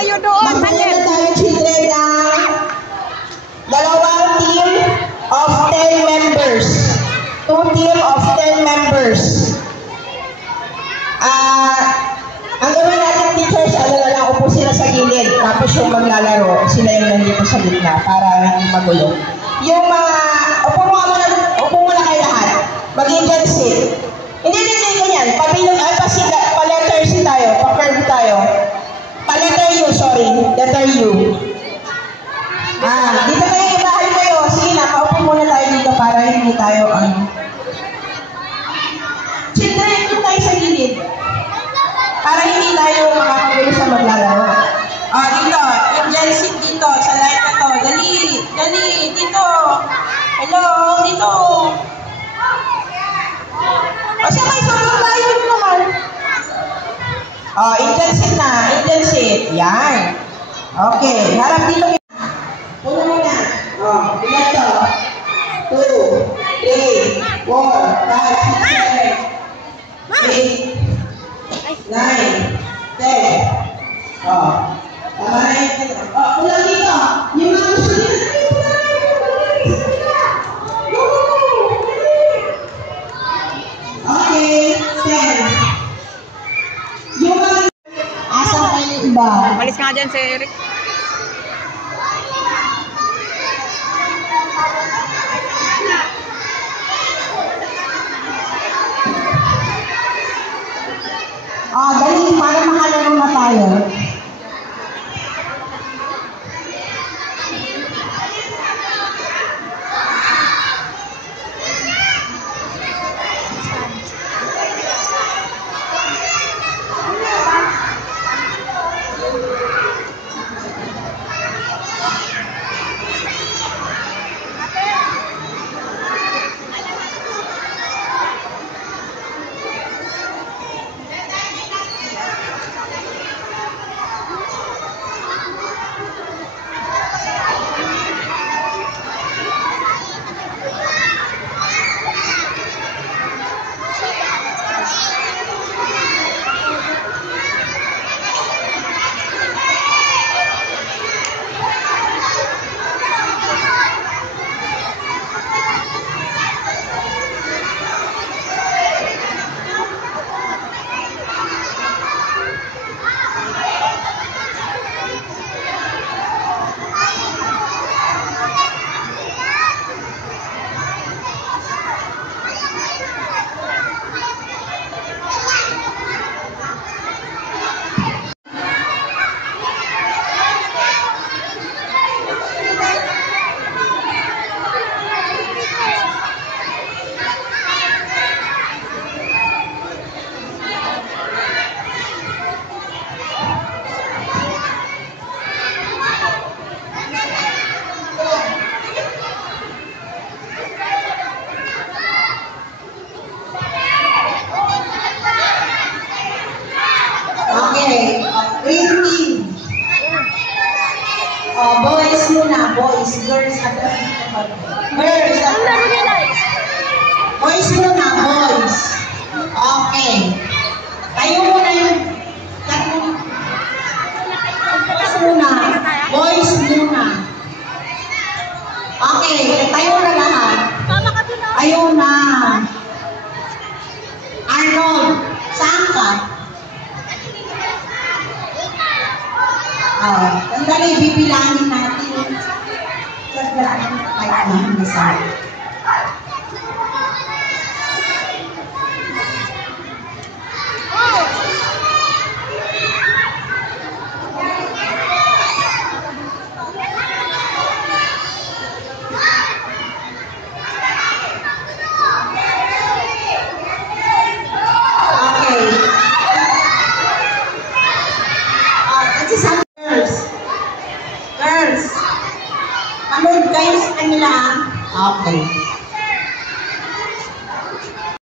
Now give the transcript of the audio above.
kayo doon. Magdala na tayo, children, ng dalawang team of 10 members. 2 team of 10 members. Ang gawin natin, teachers, upo sila sa gilid. Tapos yung maglalaro, sila yung nandito sa gitna para hindi magulo. Yung mga, upo muna kayo lahat. Mag-Indian seat. Hindi ganyan. Pa-letter C tayo. Pa-curve tayo. Pa-letter U, sorry. Letter U. Dito kayo, ibahan kayo. Sige na, paupo muna tayo dito para hindi tayo, children, doon tayo sa gilid. Para hindi tayo makakagulo sa maglalaro. Dito. Indian seat dito. Sa line na to. Dali. Dito. Hello. Dito. Kasi may sunod tayo naman. Indian seat na. Indian seat. Yan. Okay. Harap dito. Una muna. Ilan to? 2, 3, 4, 5, 6, 7, 8, 9, 10. Tama na yun. Ulang dito. Yung mga gusto nila. Okay. 10. Yung mga asang kayo iba. Malis nga dyan si Eric. Dali, para makalaro na tayo. Boys muna, boys. Girls at the girls. Boys muna, boys. Okay. Tayo muna yung boys muna. Boys muna. Okay, tayo na lahat. Ayun na. Arnold, saan ka? Sandali, bibilangin natin. Sandali, kahit naman masaya. Girls, manood kayo sa kanila. Okay.